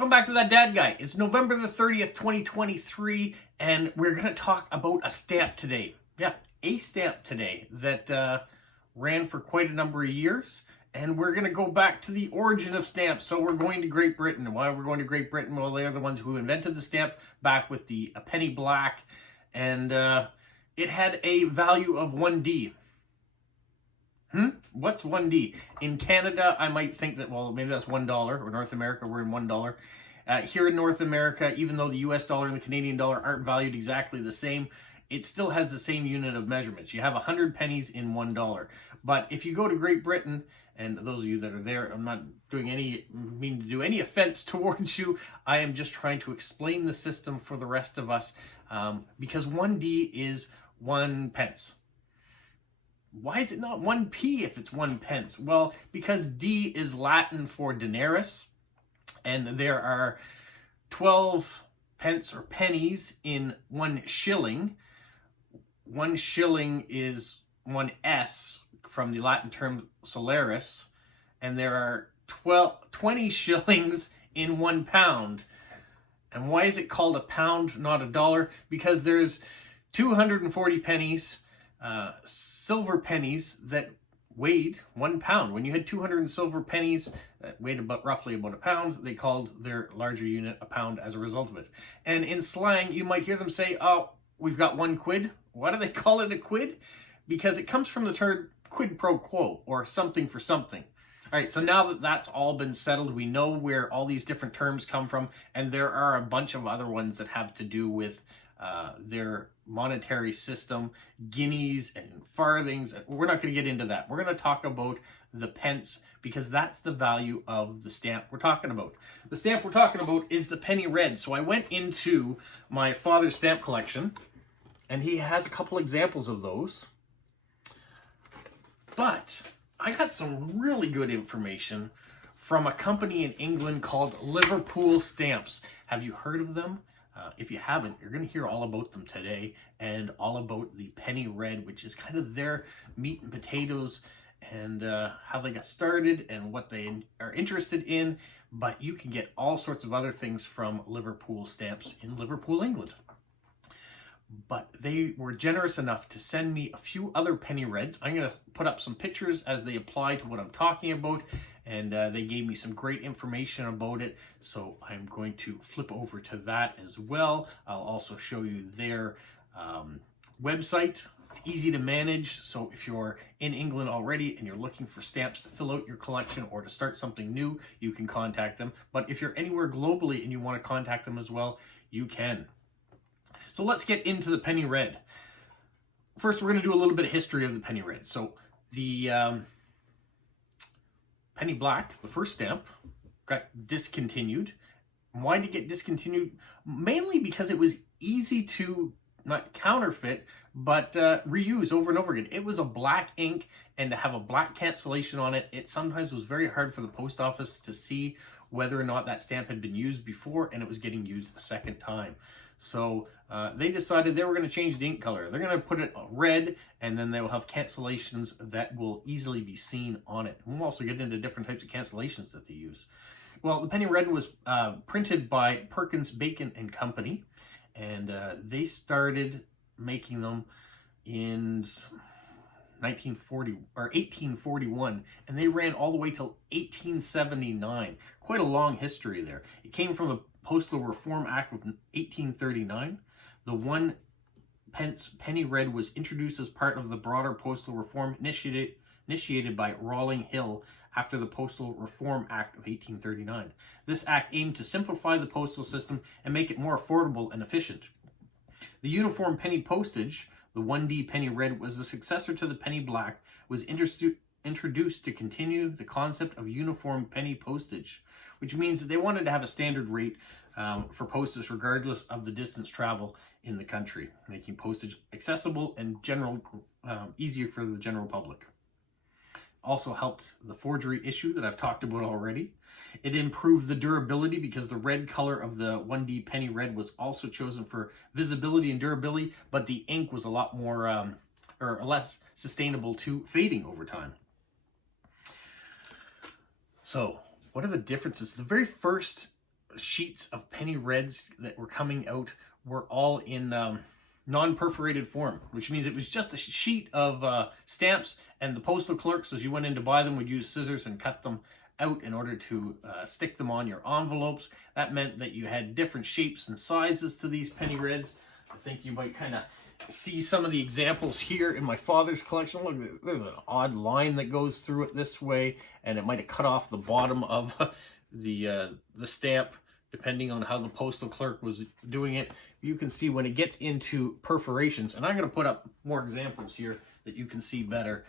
welcome back to That Dad Guy. It's November the 30th, 2023, and we're going to talk about a stamp today. Yeah, a stamp today that ran for quite a number of years, and we're going to go back to the origin of stamps. So we're going to Great Britain. Why we're going to Great Britain? Well, they are the ones who invented the stamp back with the penny black, and it had a value of 1D. What's 1D? In Canada, I might think that, well, maybe that's $1, or North America, we're in $1. Here in North America, even though the US dollar and the Canadian dollar aren't valued exactly the same, it still has the same unit of measurements. You have 100 pennies in $1. But if you go to Great Britain, and those of you that are there, I'm not mean to do any offense towards you. I am just trying to explain the system for the rest of us, because 1D is 1 pence. Why is it not 1p if it's 1 pence? Well, because D is Latin for denarius, and there are 12 pence or pennies in 1 shilling. 1 shilling is 1 S from the Latin term solaris, and there are 20 shillings in 1 pound. And why is it called a pound, not a dollar? Because there's 240 pennies, silver pennies that weighed 1 pound. When you had 200 silver pennies that weighed roughly about a pound, they called their larger unit a pound as a result of it. And in slang, you might hear them say, "Oh, we've got 1 quid." Why do they call it a quid? Because it comes from the term quid pro quo, or something for something. All right, so now that that's all been settled, we know where all these different terms come from, and there are a bunch of other ones that have to do with their monetary system, guineas and farthings. We're not going to get into that. We're going to talk about the pence, because that's the value of the stamp we're talking about. The stamp we're talking about is the penny red. So I went into my father's stamp collection, and he has a couple examples of those. But I got some really good information from a company in England called Liverpool Stamps. Have you heard of them? If you haven't, you're going to hear all about them today, and all about the penny red, which is kind of their meat and potatoes, and how they got started and what they are interested in. But you can get all sorts of other things from Liverpool Stamps in Liverpool, England. But they were generous enough to send me a few other penny reds. I'm going to put up some pictures as they apply to what I'm talking about, and they gave me some great information about it, so I'm going to flip over to that as well. I'll also show you their website. It's easy to manage, so if you're in England already and you're looking for stamps to fill out your collection or to start something new, you can contact them. But if you're anywhere globally and you want to contact them as well, you can. So let's get into the penny red. First, we're going to do a little bit of history of the penny red. So the penny black, the first stamp, got discontinued. Why did it get discontinued? Mainly because it was easy to not counterfeit, but reuse over and over again. It was a black ink, and to have a black cancellation on it, it sometimes was very hard for the post office to see whether or not that stamp had been used before, and it was getting used a second time. So they decided they were going to change the ink color. They're going to put it red, and then they will have cancellations that will easily be seen on it. And we'll also get into different types of cancellations that they use. Well, the penny red was printed by Perkins, Bacon and Company, and they started making them in 1940 or 1841, and they ran all the way till 1879. Quite a long history there. It came from the Postal Reform Act of 1839. The 1 pence penny red was introduced as part of the broader postal reform initiated by Rawling Hill after the Postal Reform Act of 1839. This act aimed to simplify the postal system and make it more affordable and efficient. The uniform penny postage, the 1D penny red, was the successor to the penny black, was introduced to continue the concept of uniform penny postage, which means that they wanted to have a standard rate for postage regardless of the distance travel in the country, making postage accessible and easier for the general public. Also helped the forgery issue that I've talked about already. It improved the durability because the red color of the 1D penny red was also chosen for visibility and durability, but the ink was a lot more or less sustainable to fading over time. So what are the differences? The very first sheets of penny reds that were coming out were all in non-perforated form, which means it was just a sheet of stamps, and the postal clerks, as you went in to buy them, would use scissors and cut them out in order to stick them on your envelopes. That meant that you had different shapes and sizes to these penny reds. I think you might kind of see some of the examples here in my father's collection. Look, there's an odd line that goes through it this way, and it might have cut off the bottom of the stamp, depending on how the postal clerk was doing it. You can see when it gets into perforations, and I'm going to put up more examples here that you can see better.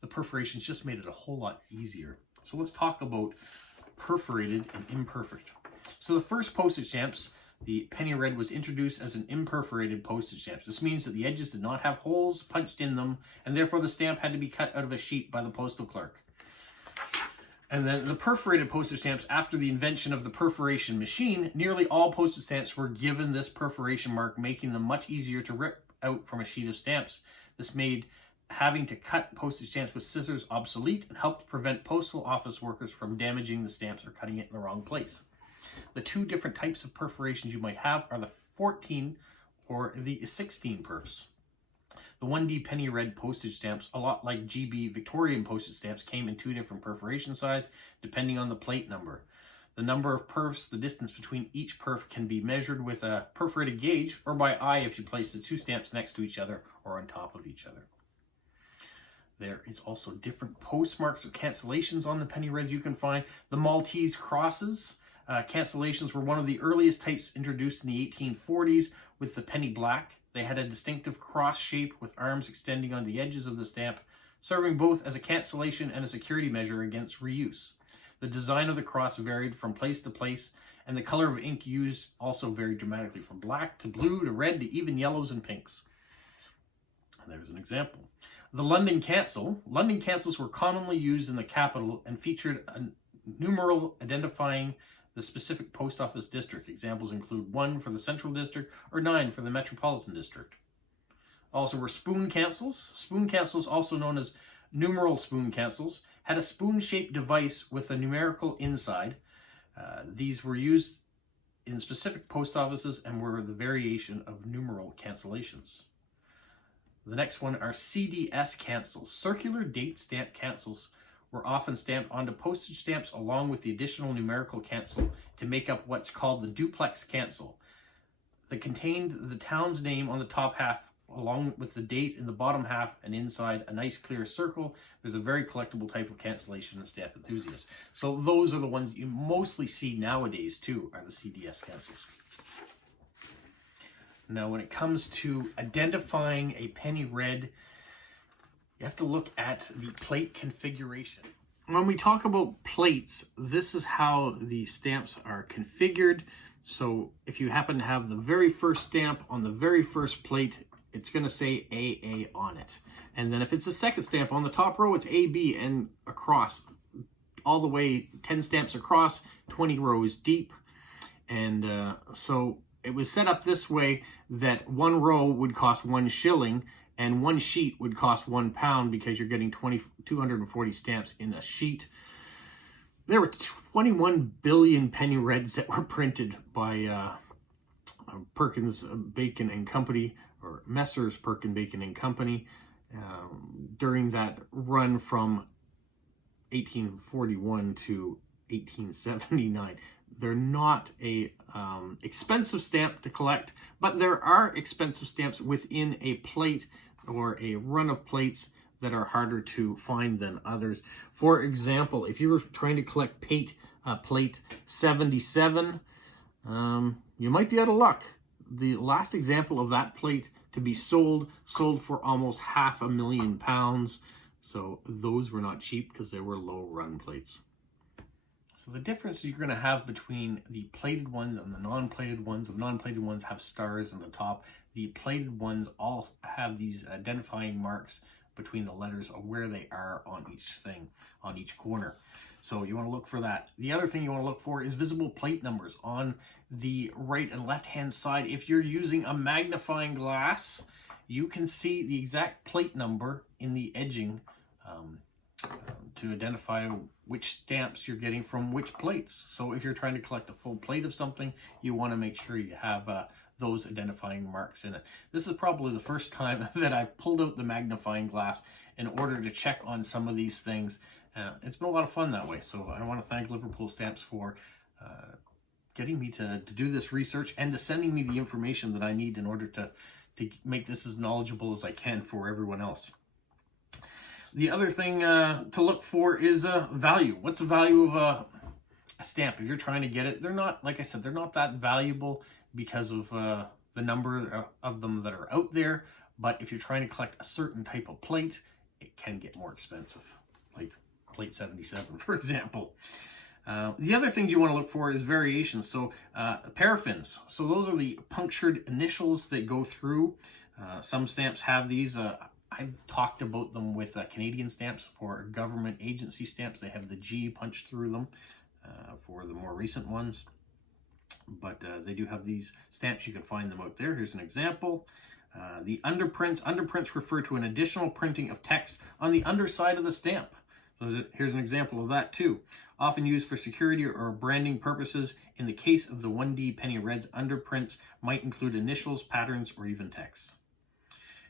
The perforations just made it a whole lot easier. So let's talk about perforated and imperfect. So the first postage stamps, the penny red, was introduced as an imperforated postage stamp. This means that the edges did not have holes punched in them, and therefore the stamp had to be cut out of a sheet by the postal clerk. And then the perforated postage stamps, after the invention of the perforation machine, nearly all postage stamps were given this perforation mark, making them much easier to rip out from a sheet of stamps. This made having to cut postage stamps with scissors obsolete and helped prevent postal office workers from damaging the stamps or cutting it in the wrong place. The two different types of perforations you might have are the 14 or the 16 perfs. The 1D penny red postage stamps, a lot like GB Victorian postage stamps, came in two different perforation sizes depending on the plate number. The number of perfs, the distance between each perf, can be measured with a perforated gauge or by eye if you place the two stamps next to each other or on top of each other. There is also different postmarks or cancellations on the penny reds you can find. The Maltese crosses. Cancellations were one of the earliest types introduced in the 1840s with the penny black. They had a distinctive cross shape with arms extending on the edges of the stamp, serving both as a cancellation and a security measure against reuse. The design of the cross varied from place to place, and the color of ink used also varied dramatically from black to blue to red to even yellows and pinks. There's an example. The London cancel. London cancels were commonly used in the capital and featured a numeral identifying the specific post office district. Examples include 1 for the Central District or 9 for the Metropolitan District. Also were spoon cancels. Spoon cancels, also known as numeral spoon cancels, had a spoon-shaped device with a numerical inside. These were used in specific post offices and were the variation of numeral cancellations. The next one are CDS cancels. Circular date stamp cancels were often stamped onto postage stamps along with the additional numerical cancel to make up what's called the duplex cancel. They contained the town's name on the top half along with the date in the bottom half and inside a nice clear circle. There's a very collectible type of cancellation in stamp enthusiasts. So those are the ones you mostly see nowadays too, are the CDS cancels. Now when it comes to identifying a penny red, you have to look at the plate configuration. When we talk about plates, this is how the stamps are configured. So if you happen to have the very first stamp on the very first plate, it's going to say AA on it. And then if it's a second stamp on the top row, it's AB and across, all the way 10 stamps across, 20 rows deep. And so it was set up this way that one row would cost 1 shilling and one sheet would cost £1 because you're getting 240 stamps in a sheet. There were 21 billion penny reds that were printed by Perkins, Bacon and Company, or Messrs. Perkin, Bacon and Company, during that run from 1841 to 1879. They're not a expensive stamp to collect, but there are expensive stamps within a plate or a run of plates that are harder to find than others. For example, if you were trying to collect plate 77, you might be out of luck. The last example of that plate to be sold for almost £500,000. So those were not cheap because they were low run plates. So the difference you're going to have between the plated ones and the non-plated ones, the non-plated ones have stars on the top. The plated ones all have these identifying marks between the letters of where they are on each thing, on each corner. So you want to look for that. The other thing you want to look for is visible plate numbers on the right and left hand side. If you're using a magnifying glass, you can see the exact plate number in the edging to identify which stamps you're getting from which plates. So if you're trying to collect a full plate of something, you want to make sure you have those identifying marks in it. This is probably the first time that I've pulled out the magnifying glass in order to check on some of these things. It's been a lot of fun that way. So I want to thank Liverpool Stamps for getting me to do this research and to sending me the information that I need in order to make this as knowledgeable as I can for everyone else. The other thing to look for is value. What's the value of a stamp? If you're trying to get it, they're not, like I said, they're not that valuable because of the number of them that are out there. But if you're trying to collect a certain type of plate, it can get more expensive, like plate 77, for example. The other things you want to look for is variations. So paraffins. So those are the punctured initials that go through. Some stamps have these. I've talked about them with Canadian stamps. For government agency stamps, they have the G punched through them for the more recent ones. But they do have these stamps. You can find them out there. Here's an example. The underprints. Underprints refer to an additional printing of text on the underside of the stamp. So here's an example of that too. Often used for security or branding purposes. In the case of the 1D penny reds, underprints might include initials, patterns, or even text.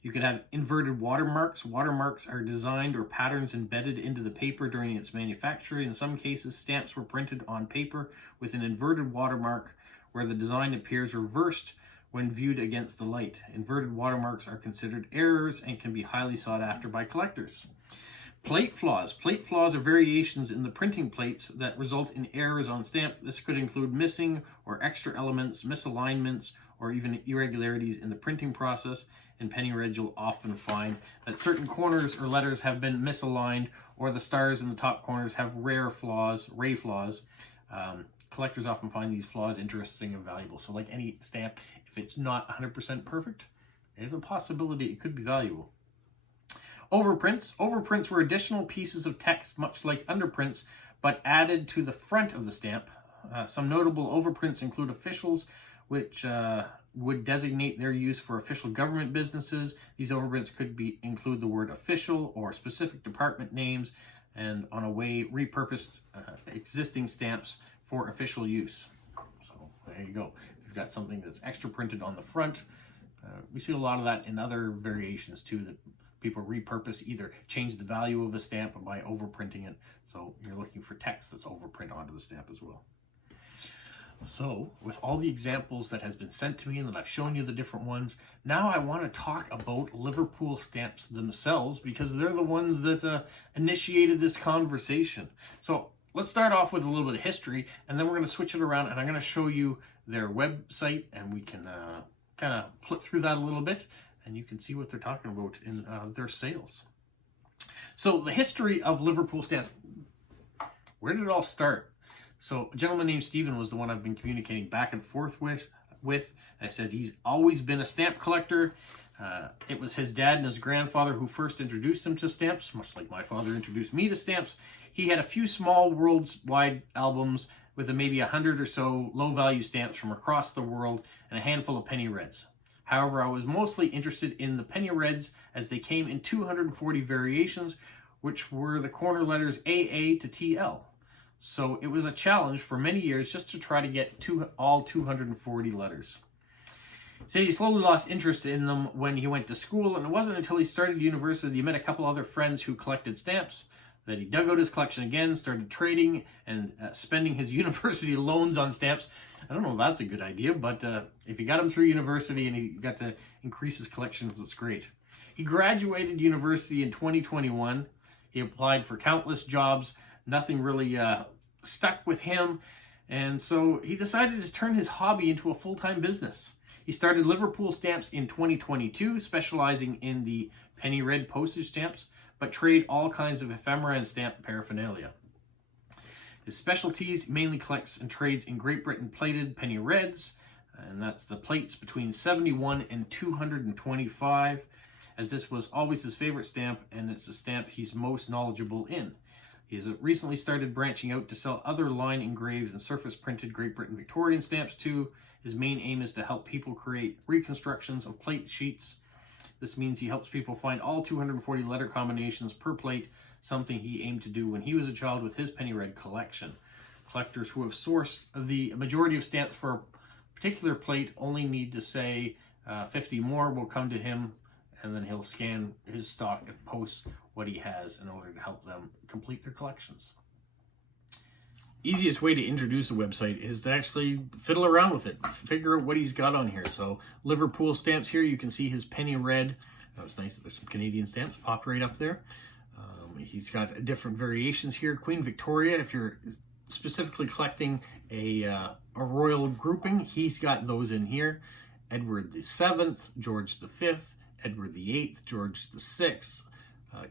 You could have inverted watermarks. Watermarks are designed or patterns embedded into the paper during its manufacture. In some cases, stamps were printed on paper with an inverted watermark where the design appears reversed when viewed against the light. Inverted watermarks are considered errors and can be highly sought after by collectors. Plate flaws. Plate flaws are variations in the printing plates that result in errors on stamp. This could include missing or extra elements, misalignments, or even irregularities in the printing process. In penny red, you'll often find that certain corners or letters have been misaligned, or the stars in the top corners have ray flaws. Collectors often find these flaws interesting and valuable. So like any stamp, if it's not 100% perfect, there's a possibility it could be valuable. Overprints. Overprints were additional pieces of text, much like underprints, but added to the front of the stamp. Some notable overprints include officials, which would designate their use for official government businesses. These overprints could include the word official or specific department names, and on a way repurposed existing stamps for official use. So there you go. If you've got something that's extra printed on the front, we see a lot of that in other variations too, that people repurpose, either change the value of a stamp by overprinting it. So you're looking for text that's overprint onto the stamp as well. So with all the examples that has been sent to me and that I've shown you the different ones, now I want to talk about Liverpool Stamps themselves, because they're the ones that initiated this conversation. So let's start off with a little bit of history, and then we're going to switch it around, and I'm going to show you their website, and we can kind of flip through that a little bit, and you can see what they're talking about in their sales. So the history of Liverpool Stamps, where did it all start? So a gentleman named Stephen was the one I've been communicating back and forth with. I said he's always been a stamp collector. It was his dad and his grandfather who first introduced him to stamps, much like my father introduced me to stamps. He had a few small worldwide albums with maybe 100 or so low-value stamps from across the world and a handful of penny reds. However, I was mostly interested in the penny reds as they came in 240 variations, which were the corner letters AA to TL. So it was a challenge for many years just to try to get all 240 letters. So he slowly lost interest in them when he went to school, and it wasn't until he started university he met a couple other friends who collected stamps that he dug out his collection again, started trading and spending his university loans on stamps. I don't know if that's a good idea, but if he got him through university and he got to increase his collections, it's great. He graduated university in 2021. He applied for countless jobs. Nothing really stuck with him, and so he decided to turn his hobby into a full-time business. He started Liverpool Stamps in 2022, specializing in the penny red postage stamps, but trade all kinds of ephemera and stamp paraphernalia. His specialties mainly collects and trades in Great Britain plated penny reds, and that's the plates between 71 and 225, as this was always his favorite stamp, and it's the stamp he's most knowledgeable in. He has recently started branching out to sell other line engraved and surface printed Great Britain Victorian stamps too. His main aim is to help people create reconstructions of plate sheets. This means he helps people find all 240 letter combinations per plate something he aimed to do when he was a child with his penny red collection. Collectors who have sourced the majority of stamps for a particular plate only need to say 50 more will come to him, and then he'll scan his stock and post what he has in order to help them complete their collections. Easiest way to introduce a website is to actually fiddle around with it, figure out what he's got on here. So Liverpool Stamps here, you can see his penny red. That was nice that there's some Canadian stamps popped right up there. He's got different variations here. Queen Victoria, if you're specifically collecting a royal grouping, he's got those in here. Edward VII, George V, Edward VIII, George VI,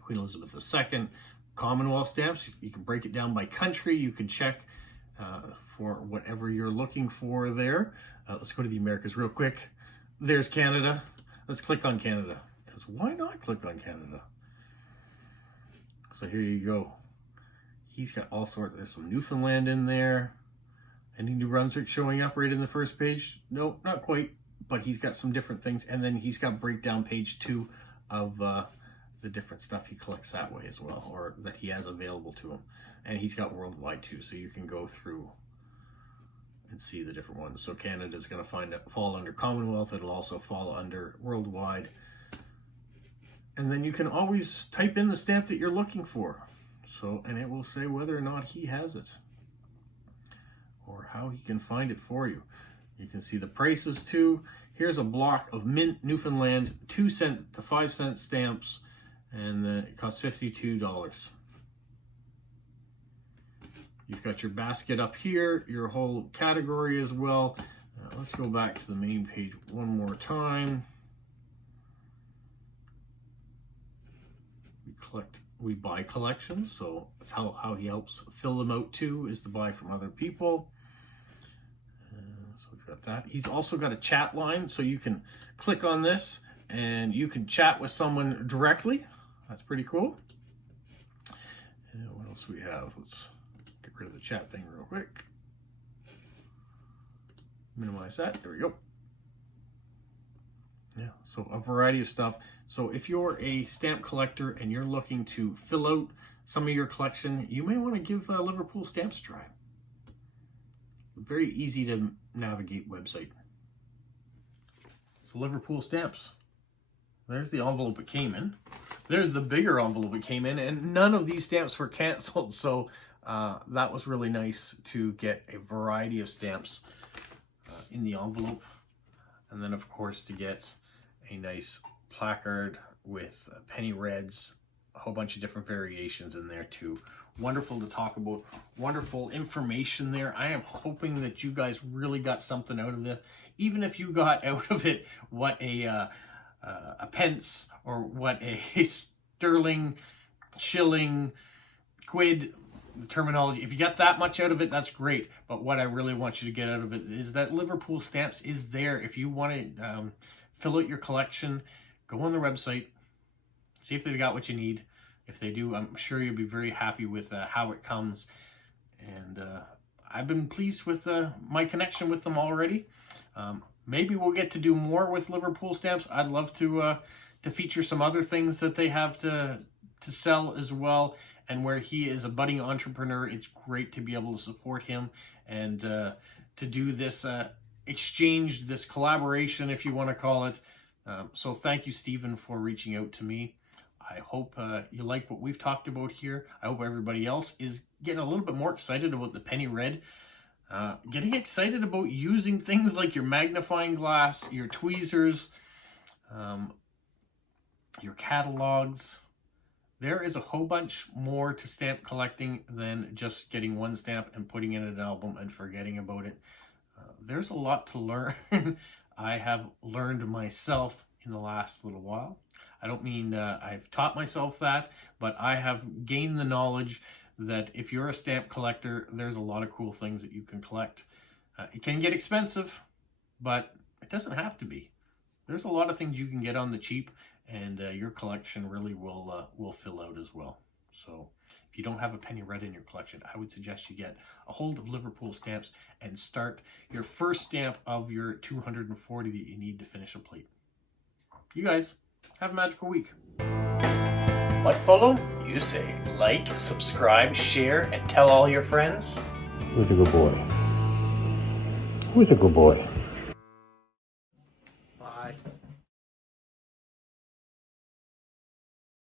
Queen Elizabeth II. Commonwealth stamps, you can break it down by country. You can check for whatever you're looking for there. Let's go to the Americas real quick. There's Canada. Let's click on Canada, because why not click on Canada? So here you go. He's got all sorts. There's some Newfoundland in there. Any New Brunswick showing up right in the first page? No, not quite, but he's got some different things. And then he's got breakdown page 2 of the different stuff he collects that way as well, or that he has available to him. And he's got worldwide too, so you can go through and see the different ones. So Canada's going to fall under Commonwealth. It'll also fall under worldwide. And then you can always type in the stamp that you're looking for. So, and it will say whether or not he has it, or how he can find it for you. You can see the prices too. Here's a block of mint Newfoundland 2-cent to 5-cent stamps, and it costs $52. You've got your basket up here, your whole category as well. Let's go back to the main page one more time. We buy collections, so that's how he helps fill them out too, is to buy from other people. So we've got that. He's also got a chat line, so you can click on this and you can chat with someone directly. That's pretty cool. And what else do we have? Let's get rid of the chat thing real quick. Minimize that. There we go. Yeah, so a variety of stuff. So if you're a stamp collector and you're looking to fill out some of your collection, you may want to give Liverpool Stamps a try. Very easy to navigate website. So Liverpool Stamps. There's the envelope it came in. There's the bigger envelope it came in, and none of these stamps were canceled. So that was really nice to get a variety of stamps in the envelope. And then of course to get a nice placard with penny reds, a whole bunch of different variations in there too. Wonderful to talk about, wonderful information there. I am hoping that you guys really got something out of this, even if you got out of it what a pence or what a sterling, shilling, quid terminology. If you got that much out of it, that's great. But what I really want you to get out of it is that Liverpool Stamps is there. If you want to fill out your collection, go on their website, see if they've got what you need. If they do, I'm sure you'll be very happy with how it comes. And I've been pleased with my connection with them already. Maybe we'll get to do more with Liverpool Stamps. I'd love to feature some other things that they have to sell as well. And where he is a budding entrepreneur, it's great to be able to support him and to do this exchange, this collaboration, if you want to call it. So thank you, Stephen, for reaching out to me. I hope you like what we've talked about here. I hope everybody else is getting a little bit more excited about the penny red. Getting excited about using things like your magnifying glass, your tweezers, your catalogs. There is a whole bunch more to stamp collecting than just getting one stamp and putting it in an album and forgetting about it. There's a lot to learn. I have learned myself in the last little while. I don't mean I've taught myself that, but I have gained the knowledge that if you're a stamp collector, there's a lot of cool things that you can collect. It can get expensive, but it doesn't have to be. There's a lot of things you can get on the cheap, and your collection really will fill out as well. So if you don't have a penny red in your collection, I would suggest you get a hold of Liverpool Stamps and start your first stamp of your 240 that you need to finish a plate. You guys have a magical week. What follow? You say. like, subscribe, share, and tell all your friends. Who's a good boy? Who's a good boy? Bye.